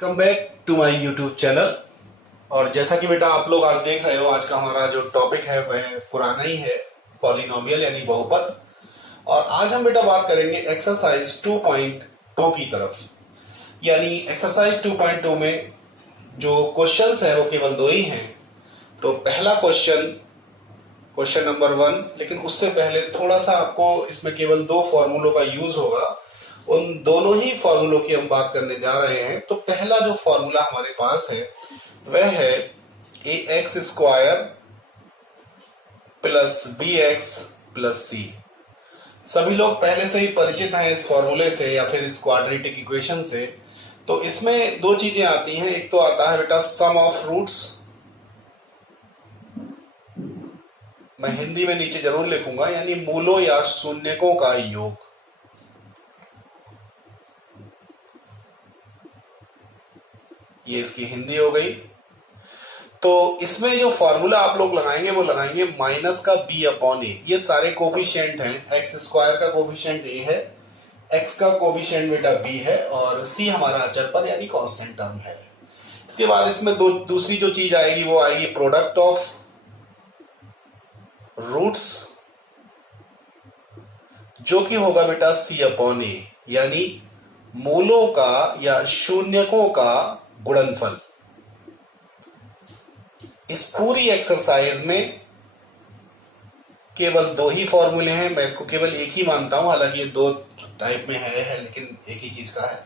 Welcome back to my YouTube channel. और जैसा कि बेटा आप लोग आज देख रहे हो, आज का हमारा जो टॉपिक है वह पुराना ही है, पॉलिनोमियल यानी बहुपद। और आज हम बेटा बात करेंगे एक्सरसाइज 2.2 की तरफ। यानी एक्सरसाइज 2.2 में जो क्वेश्चंस है वो केवल दो ही हैं। तो पहला क्वेश्चन नंबर 1, लेकिन उससे पहले थोड़ा सा आपको इसमें केवल दो फॉर्मूलों का यूज होगा। उन दोनों ही फॉर्मूलों की हम बात करने जा रहे हैं। तो पहला जो फॉर्मूला हमारे पास है वह है ax² plus bx plus c। सभी लोग पहले से ही परिचित हैं इस फॉर्मूले से या फिर इस क्वाड्रेटिक इक्वेशन से। तो इसमें दो चीजें आती हैं। एक तो आता है बेटा सम ऑफ रूट्स, मैं हिंदी में नीचे जरूर लिखूंगा, यानी मूलों या शून्यकों का योग। ये इसकी हिंदी हो गई। तो इसमें जो फॉर्मूला आप लोग लगाएंगे वो लगाएंगे माइनस का b अपॉन ए। ये सारे कोफिशिएंट हैं। x² का कोफिशिएंट a है, x का कोफिशिएंट बेटा b है और c हमारा अचर पद यानी कांस्टेंट टर्म है। इसके बाद इसमें दूसरी जो चीज आएगी वो आएगी प्रोडक्ट ऑफ रूट्स, जो कि होगा बेटा c अपॉन ए, यानी मूलों का या शून्यकों का गुणनफल। इस पूरी एक्सरसाइज में केवल दो ही फॉर्मूले हैं। मैं इसको केवल एक ही मानता हूं, हालांकि ये दो टाइप में है लेकिन एक ही चीज का है।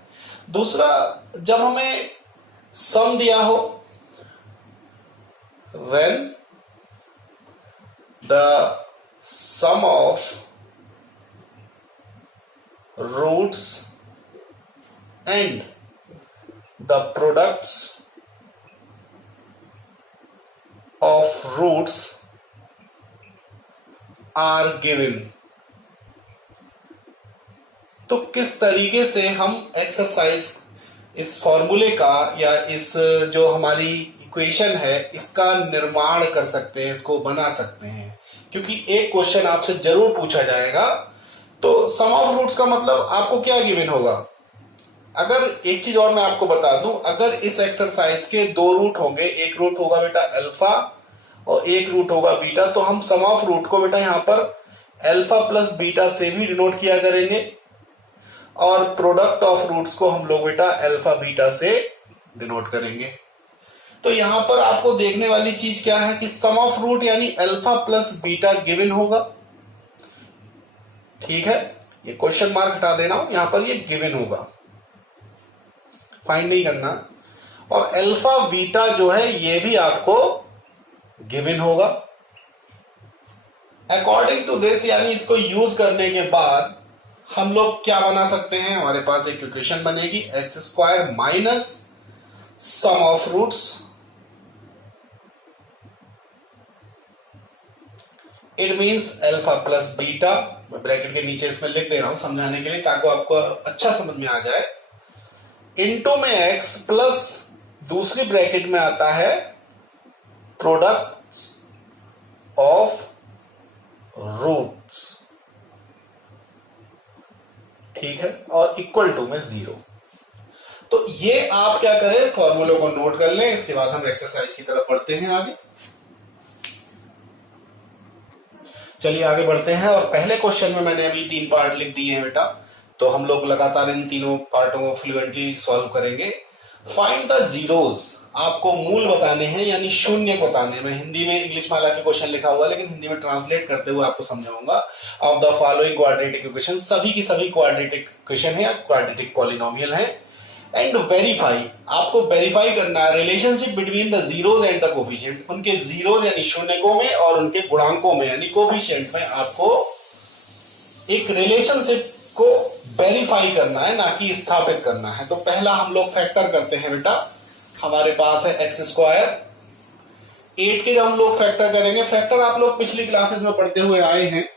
दूसरा, जब हमें सम दिया हो, when the sum of roots and the products of roots are given। तो किस तरीके से हम एक्सरसाइज इस फॉर्मूले का या इस जो हमारी इक्वेशन है इसका निर्माण कर सकते हैं, इसको बना सकते हैं। क्योंकि एक क्वेश्चन आपसे जरूर पूछा जाएगा। तो सम ऑफ रूट्स का मतलब आपको क्या गिवन होगा। अगर एक चीज और मैं आपको बता दूं, अगर इस एक्सरसाइज के दो रूट होंगे, एक रूट होगा बेटा अल्फा और एक रूट होगा बीटा, तो हम सम ऑफ रूट को बेटा यहां पर अल्फा प्लस बीटा से भी डिनोट किया करेंगे और प्रोडक्ट ऑफ रूट्स को हम लोग बेटा अल्फा बीटा से डिनोट करेंगे। तो यहां पर आपको देखने वाली चीज क्या है कि सम ऑफ रूट यानी अल्फा प्लस बीटा गिवन होगा। ठीक है, ये क्वेश्चन मार्क हटा देना, यहां पर ये गिवन होगा, फाइंड नहीं करना। और अल्फा बीटा जो है ये भी आपको गिवन होगा। अकॉर्डिंग टू दिस, यानी इसको यूज करने के बाद हम लोग क्या बना सकते हैं, हमारे पास एक इक्वेशन बनेगी x² minus sum of roots it means alpha plus beta. मैं ब्रैकेट के नीचे इसमें लिख दे रहा हूं समझाने के लिए, ताकि आपको अच्छा समझ में आ जाए। इनटू में x प्लस दूसरी ब्रैकेट में आता है प्रोडक्ट ऑफ रूट्स। ठीक है, और इक्वल टू में 0। तो ये आप क्या करें, फॉर्मूले को नोट कर लें। इसके बाद हम एक्सरसाइज की तरफ बढ़ते हैं आगे। चलिए आगे बढ़ते हैं। और पहले क्वेश्चन में मैंने अभी 3 पार्ट लिख दिए हैं बेटा, तो हम लोग लगातार इन तीनों पार्टों को फ्लुएंटली सॉल्व करेंगे। फाइंड द जीरोस, आपको मूल बताने हैं यानी शून्य बताने हैं। मैं हिंदी में, इंग्लिश में हालांकि क्वेश्चन लिखा हुआ, लेकिन हिंदी में ट्रांसलेट करते हुए आपको समझाऊंगा। Of the following quadratic equation, सभी की सभी क्वाड्रेटिक इक्वेशन है या क्वाड्रेटिक पॉलिनोमियल है। एंड वेरीफाई, आपको वेरीफाई करना है relationship between the zeros and the coefficient. उनके जीरोस यानी शून्यकों में और उनके गुणांकों में यानी कोफिशिएंट में आपको एक रिलेशनशिप को वेरीफाई करना है, ना कि स्थापित करना है। तो पहला हम लोग फैक्टर करते हैं बेटा। हमारे पास है x²। 8 के जब हम लोग फैक्टर करेंगे, फैक्टर आप लोग पिछली क्लासेस में पढ़ते हुए आए हैं,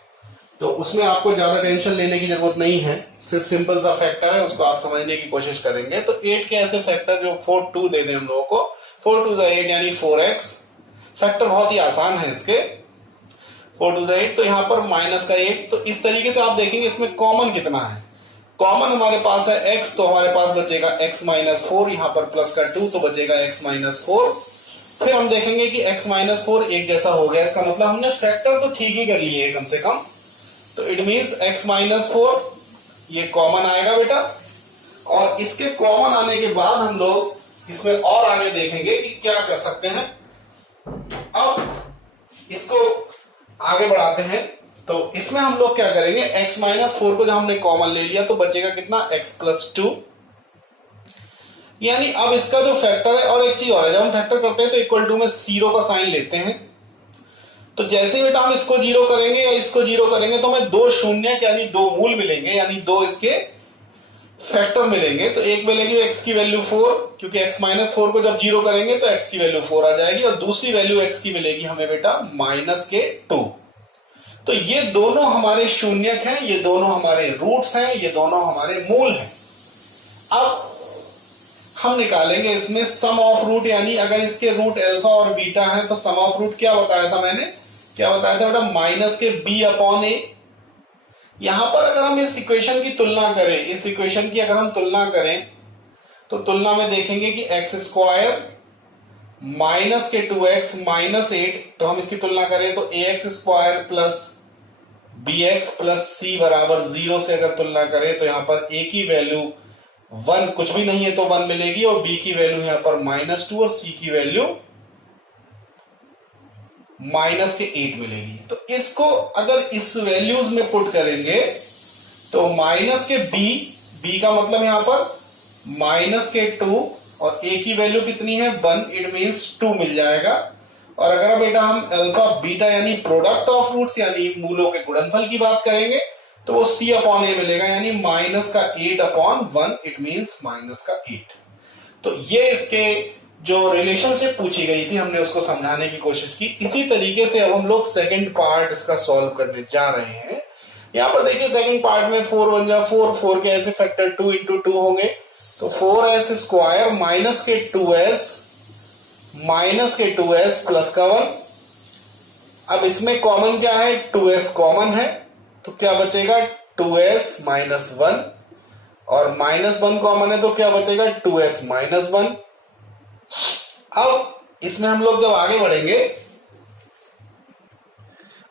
तो उसमें आपको ज्यादा टेंशन लेने की जरूरत नहीं है। सिर्फ सिंपल सा फैक्टर है, उसको आप समझने की कोशिश करेंगे। तो 8 के ऐसे फैक्टर जो 4 2 दे दें हम लोगों को, 4 2 8 यानी 4x। फैक्टर बहुत ही आसान है इसके। 4 2 8, तो यहां पर -8। तो इस तरीके से आप देखेंगे इसमें कॉमन कितना है, कॉमन हमारे पास है x, तो हमारे पास बचेगा x माइनस 4, यहाँ पर प्लस का 2 तो बचेगा x माइनस 4। फिर हम देखेंगे कि x माइनस 4 एक जैसा हो गया, इसका मतलब हमने फैक्टर तो ठीक ही कर लिए है कम से कम। तो इट मीन्स x माइनस 4 ये कॉमन आएगा बेटा, और इसके कॉमन आने के बाद हम लोग इसमें और आगे देखेंगे कि क्या कर सकते हैं। अब इसको आगे बढ़ाते हैं, तो इसमें हम लोग क्या करेंगे, x माइनस 4 को जब हमने कॉमन ले लिया तो बचेगा कितना, x प्लस 2। यानी अब इसका जो फैक्टर है, और एक चीज और है, जब हम फैक्टर करते हैं तो इक्वल टू में 0 का साइन लेते हैं। तो जैसे बेटा हम इसको 0 करेंगे या इसको 0 करेंगे तो हमें दो शून्य यानी दो मूल मिलेंगे, यानी दो इसके फैक्टर मिलेंगे। तो एक मिलेगी x की वैल्यू 4, क्योंकि x माइनस 4 को जब 0 करेंगे तो x की वैल्यू 4 आ जाएगी, और दूसरी वैल्यू x की मिलेगी हमें बेटा माइनस के 2। तो ये दोनों हमारे शून्यक हैं, ये दोनों हमारे रूट्स हैं, ये दोनों हमारे मूल हैं। अब हम निकालेंगे इसमें सम ऑफ रूट, यानी अगर इसके रूट अल्फा और बीटा है तो सम ऑफ रूट क्या बताया था मैंने, क्या बताया था बेटा, माइनस के b अपॉन ए। यहां पर अगर हम इस इक्वेशन की तुलना करें, इस इक्वेशन की अगर हम तुलना करें तो तुलना में देखेंगे कि एक्स स्क्वायर माइनस के 2x माइनस 8, तो हम इसकी तुलना करें तो ax square plus bx plus c बराबर 0 से अगर तुलना करें तो यहां पर a की वैल्यू 1 कुछ भी नहीं है तो 1 मिलेगी, और b की वैल्यू यहां पर -2 और c की वैल्यू माइनस के 8 मिलेगी। तो इसको अगर इस वैल्यूज में पुट करेंगे तो माइनस के b का मतलब यहां पर माइनस के 2 और a की वैल्यू कितनी है 1, इट मींस 2 मिल जाएगा। और अगर बेटा हम अल्फा बीटा यानी प्रोडक्ट ऑफ रूट्स यानी मूलों के गुणनफल की बात करेंगे तो वो c अपॉन ए मिलेगा, यानी माइनस का 8 अपॉन 1, इट मींस माइनस का 8। तो ये इसके जो रिलेशनशिप पूछी गई थी हमने उसको समझाने की कोशिश की। इसी तरीके से अब हम लोग सेकंड पार्ट इसका सॉल्व करने जा रहे हैं। यहां पर देखिए सेकंड पार्ट में 4 1 जा 4, 4 के ऐसे फैक्टर 2 इंटू 2 होंगे, तो 4s स्क्वायर माइनस के 2s प्लस का 1। अब इसमें कॉमन क्या है, 2s कॉमन है, तो क्या बचेगा 2s माइनस 1, और माइनस 1 कॉमन है तो क्या बचेगा 2s माइनस 1। अब इसमें हम लोग जब आगे बढ़ेंगे,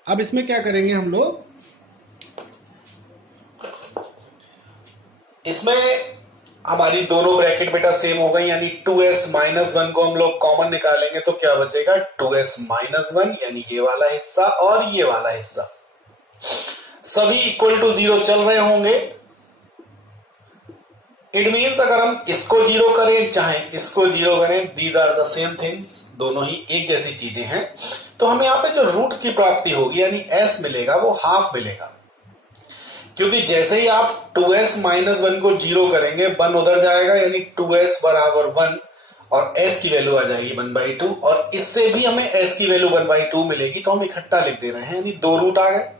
अब इसमें क्या करेंगे हम लोग, इसमें हमारी दोनों ब्रैकेट बेटा सेम हो गई, यानी 2s माइनस 1 को हम लोग कॉमन निकालेंगे तो क्या बचेगा 2s माइनस 1, यानी ये वाला हिस्सा और ये वाला हिस्सा सभी इक्वल टू 0 चल रहे होंगे। इट मीन्स अगर हम इसको 0 करें चाहे इसको 0 करें, these are the same things, दोनों ही एक जैसी चीजें हैं। तो हमें यहाँ पे जो रूट की प्राप्ति होगी यानी s मिलेगा वो हाफ मिलेगा, क्योंकि जैसे ही आप 2s माइनस 1 को 0 करेंगे 1 उधर जाएगा, यानी 2s बराबर 1 और s की वैल्यू आ जाएगी 1/2, और इससे भी हमें s की वैल्यू 1/2 मिलेगी, तो हम इकट्ठा लिख दे रहे हैं, यानी दो रूट आ गए।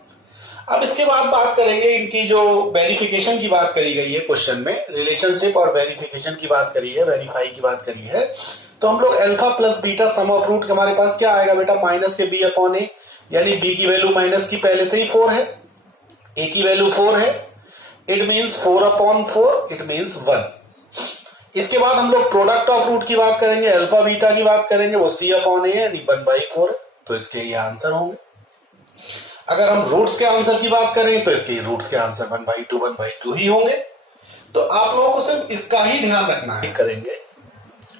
अब इसके बाद बात करेंगे इनकी जो वेरिफिकेशन की बात करी गई है क्वेश्चन में, रिलेशनशिप और वेरिफिकेशन की बात करी है, वेरीफाई की बात करी है। तो हम लोग alpha plus beta sum of root हमारे पास क्या आएगा बेटा, माइनस के b अपॉन ए, यानी b की वैल्यू माइनस की पहले से ही 4 है, a की वैल्यू 4 है, it means 4 upon 4, it means 1। इसके बाद हम लोग प्रोडक्ट ऑफ रूट की बात करेंगे, अल्फा बीटा की बात करेंगे, वो c अपॉन ए यानी 1/4 है, तो इसके ये आंसर होंगे। अगर हम रूट्स के आंसर की बात करें तो इसके रूट्स के आंसर 1/2 ही होंगे। तो आप लोगों को सिर्फ इसका ही ध्यान रखना है। करेंगे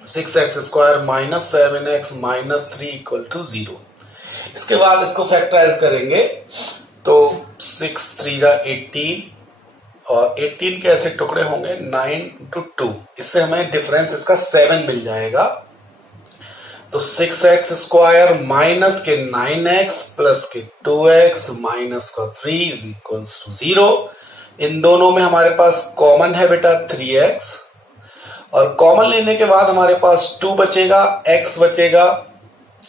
6x square minus 7x minus 3 equal to 0। इसके बाद इसको फैक्टराइज करेंगे तो 6 3 जा 18, और 18 के ऐसे टुकड़े होंगे 9 इंटू 2, इससे हमें डिफरेंस इसका 7 मिल जाएगा। तो 6x स्क्वायर माइनस के 9x प्लस के 2x माइनस का 3 इज इक्वल्स टू 0। इन दोनों में हमारे पास कॉमन है बेटा 3x, और कॉमन लेने के बाद हमारे पास 2 बचेगा, x बचेगा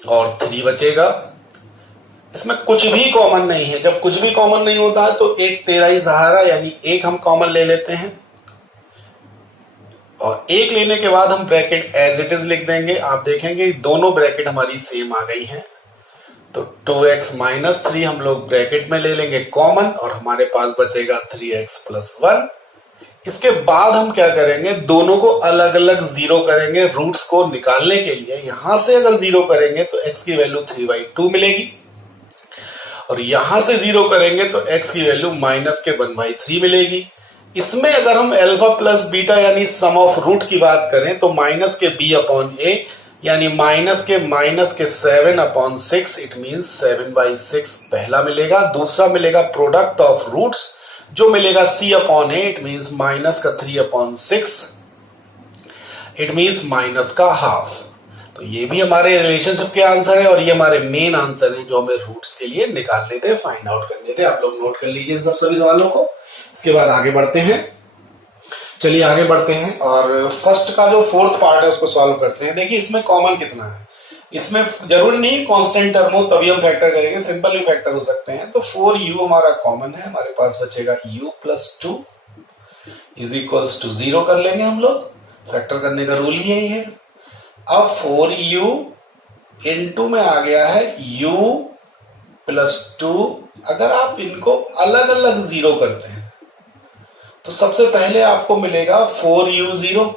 और 3 बचेगा। इसमें कुछ भी कॉमन नहीं है, जब कुछ भी कॉमन नहीं होता है तो एक तेरा ही सहारा, यानी एक हम कॉमन ले लेते हैं, और एक लेने के बाद हम ब्रैकेट एज इट इज लिख देंगे। आप देखेंगे दोनों ब्रैकेट हमारी सेम आ गई हैं, तो 2x माइनस 3 हम लोग ब्रैकेट में ले लेंगे कॉमन, और हमारे पास बचेगा 3x प्लस 1, इसके बाद हम क्या करेंगे, दोनों को अलग अलग जीरो करेंगे रूट्स को निकालने के लिए। यहां से अगर जीरो करेंगे तो x की वैल्यू 3/2 मिलेगी, और यहां से जीरो करेंगे तो x की वैल्यू माइनस के 1/3 मिलेगी। इसमें अगर हम अल्फा प्लस बीटा यानी सम ऑफ रूट की बात करें तो माइनस के b/a यानी माइनस के 7/6, इट मींस 7/6 पहला मिलेगा। दूसरा मिलेगा प्रोडक्ट ऑफ रूट्स जो मिलेगा c/a, इट मींस माइनस का 3/6, इट मींस माइनस का हाफ। तो ये भी हमारे रिलेशनशिप के आंसर है और ये हमारे मेन आंसर है जो हमें रूट्स के लिए निकालने थे, फाइंड आउट करने थे। आप लोग नोट कर लीजिए इन सब सभी सवालों को। इसके बाद आगे बढ़ते हैं, चलिए आगे बढ़ते हैं और फर्स्ट का जो फोर्थ पार्ट है उसको सॉल्व करते हैं। देखिए इसमें कॉमन कितना है, इसमें जरूरी नहीं कांस्टेंट टर्म हो तभी हम फैक्टर करेंगे, सिंपल भी फैक्टर हो सकते हैं। तो 4u हमारा कॉमन है, हमारे पास बचेगा u + 2 = 0 कर लेंगे हम लोग, फैक्टर करने का रूल ही यही है। अब 4u * में आ गया है u + 2। अगर आप इनको अलग अलग जीरो करते हैं तो सबसे पहले आपको मिलेगा 4u0,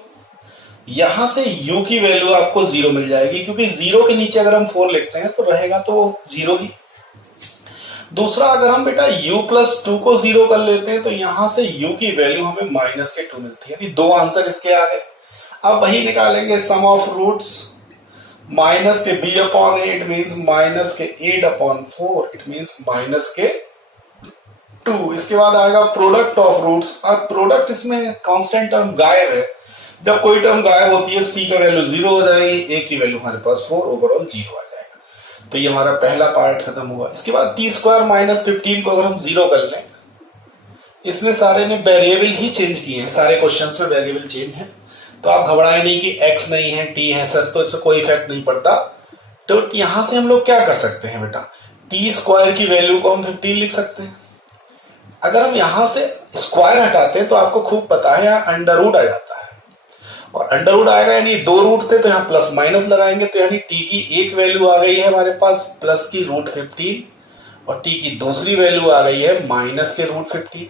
यहां से u की वैल्यू आपको 0 मिल जाएगी क्योंकि 0 के नीचे अगर हम 4 लिखते हैं तो रहेगा तो 0 ही। दूसरा अगर हम बेटा u + 2 को 0 कर लेते हैं तो यहां से u की वैल्यू हमें -2 मिलती है, यानी दो आंसर इसके आ गए। अब वही निकालेंगे सम ऑफ रूट्स, माइनस के b/a, इट मींस माइनस के 8/4, इट मींस माइनस के 2। इसके बाद आएगा प्रोडक्ट ऑफ रूट्स। अब प्रोडक्ट इसमें कांस्टेंट टर्म गायब है, जब कोई टर्म गायब होती है c का वैल्यू 0 हो जाएगी, a की वैल्यू हमारे पास 4, ओवरऑल 0 आ जाएगा। तो ये हमारा पहला पार्ट खत्म हुआ। इसके बाद t² - 15 को अगर हम 0 कर लें, इसमें सारे ने वेरिएबल ही चेंज किए हैं, सारे क्वेश्चंस में वेरिएबल चेंज है, तो आप घबराए नहीं कि x नहीं है t है सर, तो इससे कोई इफेक्ट नहीं पड़ता। तो यहां से हम लोग क्या कर सकते हैं बेटा, t² की वैल्यू को हम 15 लिख सकते हैं। अगर हम यहां से स्क्वायर हटाते हैं तो आपको खूब पता है यहाँ अंडर आ जाता है, और अंडर आएगा यानी दो रूट थे तो यहाँ प्लस माइनस लगाएंगे, तो यानी t की एक वैल्यू आ गई है हमारे पास प्लस की √15 और t की दूसरी वैल्यू आ गई है माइनस के √15।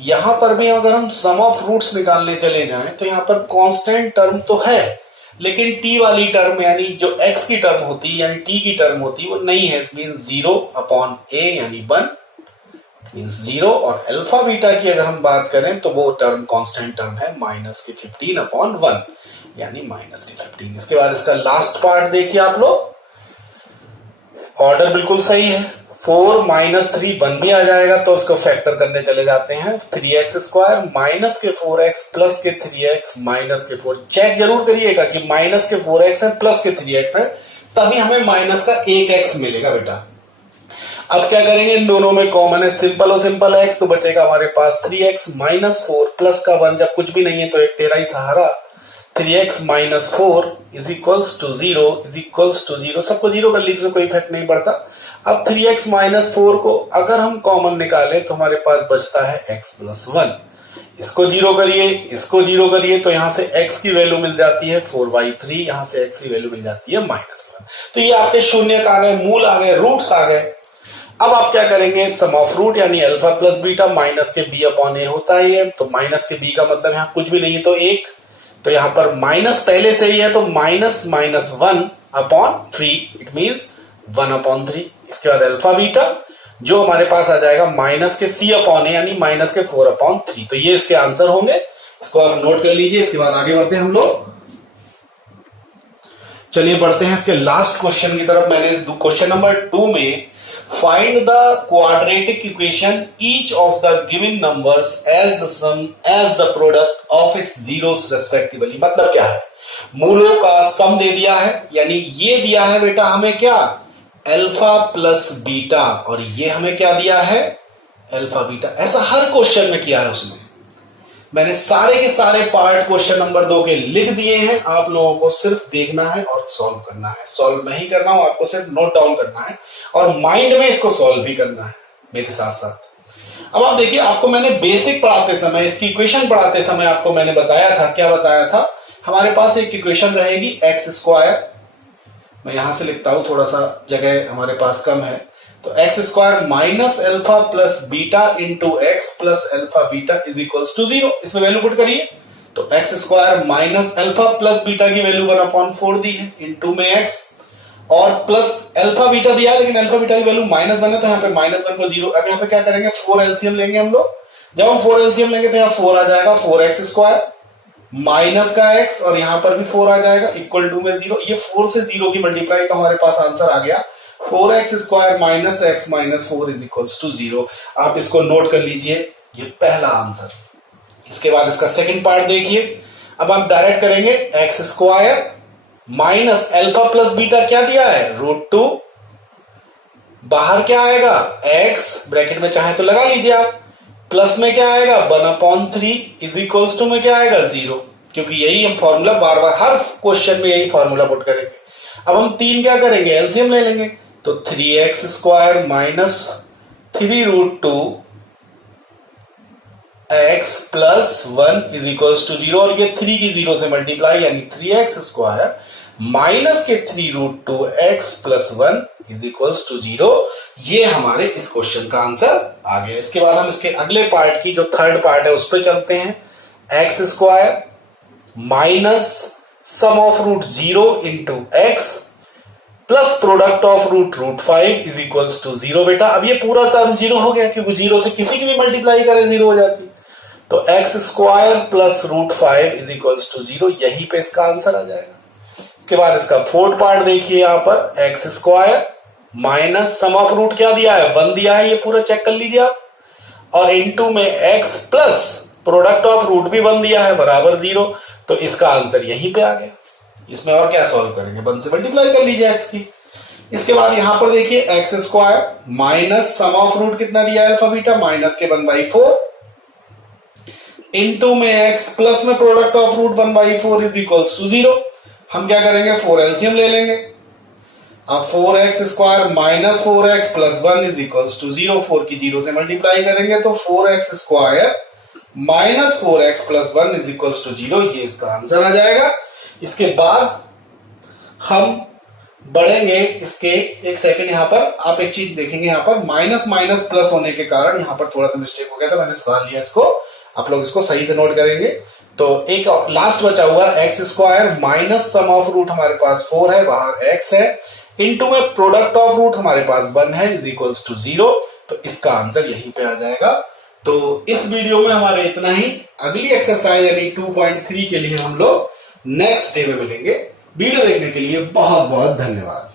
यहां पर भी अगर हम सम ऑफ रूट्स निकालने चले जाएं तो यहाँ पर कांस्टेंट टर्म तो है लेकिन t वाली टर्म यानी जो x की टर्म होती है यानी t की टर्म होती है वो नहीं है, मींस 0/a यानी 1 0। और अल्फा बीटा की अगर हम बात करें तो वो टर्म कांस्टेंट टर्म है -15/1 यानी -15। इसके बाद इसका लास्ट पार्ट देखिए आप लोग, ऑर्डर बिल्कुल सही है, 4 - 3 1 भी आ जाएगा तो उसको फैक्टर करने चले जाते हैं। 3x² माइनस के 4x प्लस के 3x माइनस के 4, चेक जरूर करिएगा कि माइनस के 4x है प्लस के 3x है, तभी हमें माइनस का 1x मिलेगा बेटा। अब क्या करेंगे, इन दोनों में कॉमन है, सिंपल और सिंपल x, तो बचेगा हमारे पास 3x - 4 प्लस का 1, जब कुछ भी नहीं है तो एक तेरा ही सहारा, 3x - 4 = 0 सबको 0 कर लीजिए, कोई इफेक्ट नहीं पड़ता। अब 3x - 4 को अगर हम कॉमन निकालें तो हमारे पास बचता है x + 1, इसको 0 करिए, इसको 0 करिए, तो यहां से x की वैल्यू मिल जाती है 4/3, यहां से x की वैल्यू मिल जाती है -1। तो ये आपके शून्यक आ गए, मूल आ गए, रूट्स आ गए। अब आप क्या करेंगे, सम ऑफ रूट यानी अल्फा प्लस बीटा माइनस के b/a होता ही है, तो माइनस के b का मतलब यहाँ कुछ भी नहीं है तो 1, तो यहां पर माइनस पहले से ही है तो -1/3, इट मींस 1/3। इसके बाद अल्फा बीटा जो हमारे पास आ जाएगा माइनस के c/a यानी माइनस के 4/3। तो ये इसके आंसर होंगे, इसको आप नोट कर लीजिए। इसके बाद आगे बढ़ते हैं हम लोग, चलिए बढ़ते हैं इसके लास्ट क्वेश्चन की तरफ। मैंने क्वेश्चन नंबर 2 में find the quadratic equation each of the given numbers as the sum as the product of its zeros respectively। मतलब क्या है, मूलों का सम दे दिया है, यानी ये दिया है बेटा हमें क्या, अल्फा प्लस बीटा, और ये हमें क्या दिया है, अल्फा बीटा। ऐसा हर क्वेश्चन में किया है उसने, मैंने सारे के सारे पार्ट क्वेश्चन नंबर 2 के लिख दिए हैं, आप लोगों को सिर्फ देखना है और सॉल्व करना है। सॉल्व मैं ही कर रहा हूं, आपको सिर्फ नोट डाउन करना है और माइंड में इसको सॉल्व भी करना है मेरे साथ साथ। अब आप देखिए, आपको मैंने बेसिक पढ़ाते समय, इसकी इक्वेशन पढ़ाते समय आपको मैंने बताया था, क्या बताया था, हमारे पास एक इक्वेशन रहेगी x², मैं यहां से लिखता हूं, थोड़ा सा जगह हमारे पास कम है, तो x square minus alpha plus beta into x plus alpha beta is equals to 0। इसमें वैल्यू पुट करिए तो x square minus alpha plus beta की वैल्यू 1/4 दी है, इंटू में एक्स और प्लस अल्फा बीटा दिया है, लेकिन अल्फा बीटा की वैल्यू -1 है तो यहाँ पे -1 को 0। अब यहाँ पे क्या करेंगे, 4 एलसीएम लेंगे हम लोग। जब हम 4 एलसीएम लेंगे तो यहाँ 4 आ जाएगा, 4x स्क्वायर माइनस का x और यहाँ पर भी 4 आ जाएगा इक्वल टू में 0। ये 4 से 0 की मल्टीप्लाई तो हमारे पास आंसर आ गया 4x square minus x minus 4 is equals to 0। आप इसको नोट कर लीजिए, ये पहला आंसर। इसके बाद इसका सेकंड पार्ट देखिए। अब आप डायरेक्ट करेंगे x square minus alpha plus beta क्या दिया है, √2, बाहर क्या आएगा x, ब्रैकेट में चाहे तो लगा लीजिए आप, प्लस में क्या आएगा 1/3 इज इक्वल्स टू में क्या आएगा 0, क्योंकि यही हम फॉर्मूला बार बार हर क्वेश्चन में यही फॉर्मूला पुट करेंगे। अब हम 3 क्या करेंगे, एलसीएम ले लेंगे तो 3x square minus 3√2 x plus 1 is equals to 0 और ये 3 की 0 से मल्टीप्लाई यानी 3x स्क्वायर माइनस के 3√2 x plus 1 is equals to 0। ये हमारे इस क्वेश्चन का आंसर आ गया। इसके बाद हम इसके अगले पार्ट की जो थर्ड पार्ट है उस पर चलते हैं। X square minus sum of √0 into x plus product of √5 is equals to 0। बेटा अब ये पूरा टर्म 0 हो गया, क्योंकि 0 से किसी की भी मल्टीप्लाई करें 0 हो जाती। तो x square plus √5 is equals to 0, यहीं पे इसका आंसर आ जाएगा। इसके बाद इसका फोर्थ पार्ट देखिए, यहां पर x square minus sum of root क्या दिया है 1 दिया है, ये पूरा चेक कर लीजिए आप, और इनटू में x plus product of root भी 1 दिया है बराबर 0। तो इसका आंसर यहीं पे आ गया। इसमें और क्या सॉल्व करेंगे, 1 से मल्टीप्लाई कर लीजिए एक्स की। इसके बाद यहां पर देखिए x square minus sum of root कितना दिया है अल्फा बीटा माइनस के 1/4 इनटू में एक्स प्लस में product of root 1/4 is equals to 0। हम क्या करेंगे 4 एलसीएम ले लेंगे। अब 4x square minus 4x plus 1 is equals to 0। 4 की 0 से मल्टीप्लाई करेंगे तो 4x square minus 4x plus 1 is equals to 0, ये इसका आंसर आ जाएगा। इसके बाद हम बढ़ेंगे इसके एक सेकंड, यहां पर आप एक चीज देखेंगे, यहां पर माइनस माइनस प्लस होने के कारण यहां पर थोड़ा सा मिस्टेक हो गया था, मैंने सवाल लिया इसको, आप लोग इसको सही से नोट करेंगे। तो एक लास्ट बचा हुआ x square minus sum of root हमारे पास 4 है, बाहर x है, इनटू में प्रोडक्ट ऑफ रूट हमारे पास 1 है इज इक्वल्स टू 0। तो इसका आंसर यहीं पे आ जाएगा। तो इस वीडियो में हमारे इतना ही। अगली एक्सरसाइज यानी 2.3 के लिए हम लोग नेक्स्ट डे में मिलेंगे। वीडियो देखने के लिए बहुत बहुत धन्यवाद।